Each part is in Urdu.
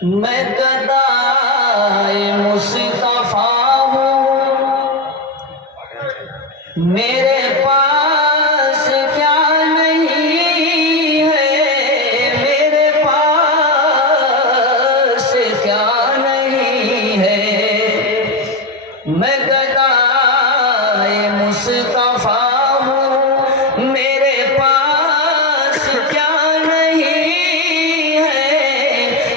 میں گدائے مصطفیٰ ہوں، میرے پاس کیا نہیں ہے، میرے پاس کیا نہیں ہے، میں گدائے مصطفیٰ ہوں، میرے پاس کیا نہیں ہے،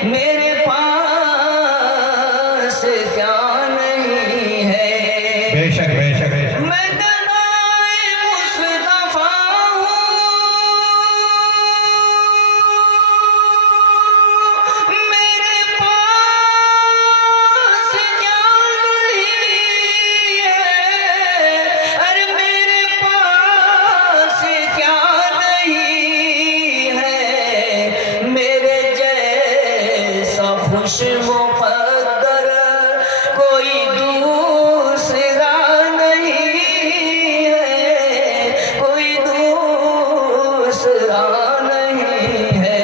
میرے پاس کیا نہیں ہے۔ بے شک بے شک بے شک میں گدائے مصطفیٰ ہوں، میرے پاس کیا نہیں ہے، ارے میرے پاس کیا نہیں ہے، میرے جیسا خوش مقدر کوئی دوسرا نہیں ہے، کوئی دوسرا نہیں ہے۔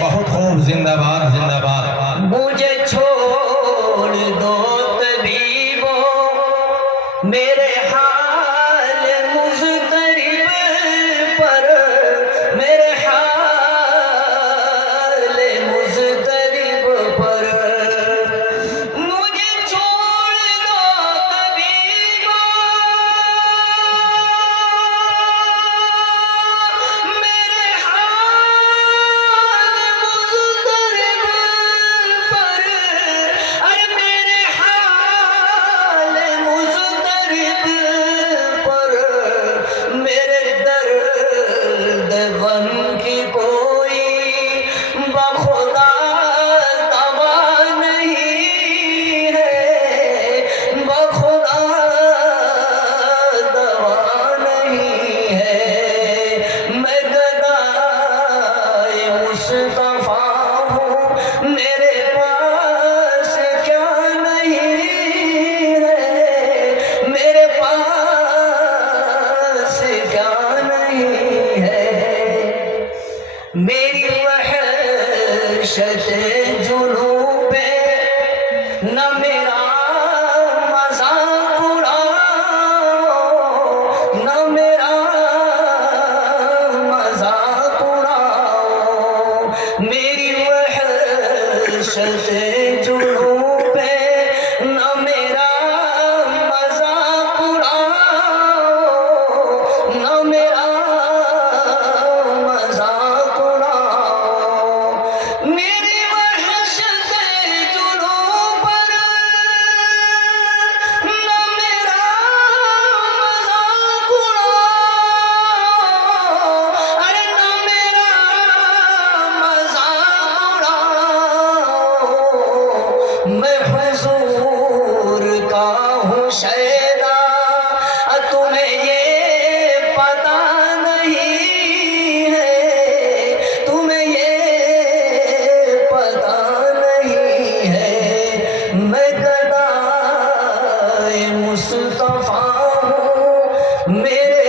بہت خوب، زندہ باد زندہ باد۔ مجھے چھوڑ دو طبیبوں، میرے حال مضطرب پر، میرے حال مضطرب پر، مجھے چھوڑ دو طبیبوں، میرے حال مضطرب پر، ارے میرے حال مضطرب پر، میرے درد غم کی کوئی بخدا دوا نہیں ہے، بخدا دوا نہیں ہے۔ میں گدائے مصطفیٰ ہوں، میرے پاس کیا نہیں ہے، میرے پاس کیا نہیں ہے۔ میری وحشت جنوب ہے، نہ میرا مذاق اڑاؤ، نہ میرا مذاق اڑاؤ، میری وحشت جنوب ہے، نہ میرا مذاق اڑاؤ، نہ میرا مذاق اڑاؤ، میری وحشت جنوب پر، نہ میرا مذاق اڑاؤ، ارے نہ میرا مذاق اڑاؤ، میں حضور کا ہوں شیدا، تمہیں یہ پتہ نہیں ہے، تمہیں یہ پتہ نہیں ہے۔ میں گدائے مصطفیٰ ہوں، میرے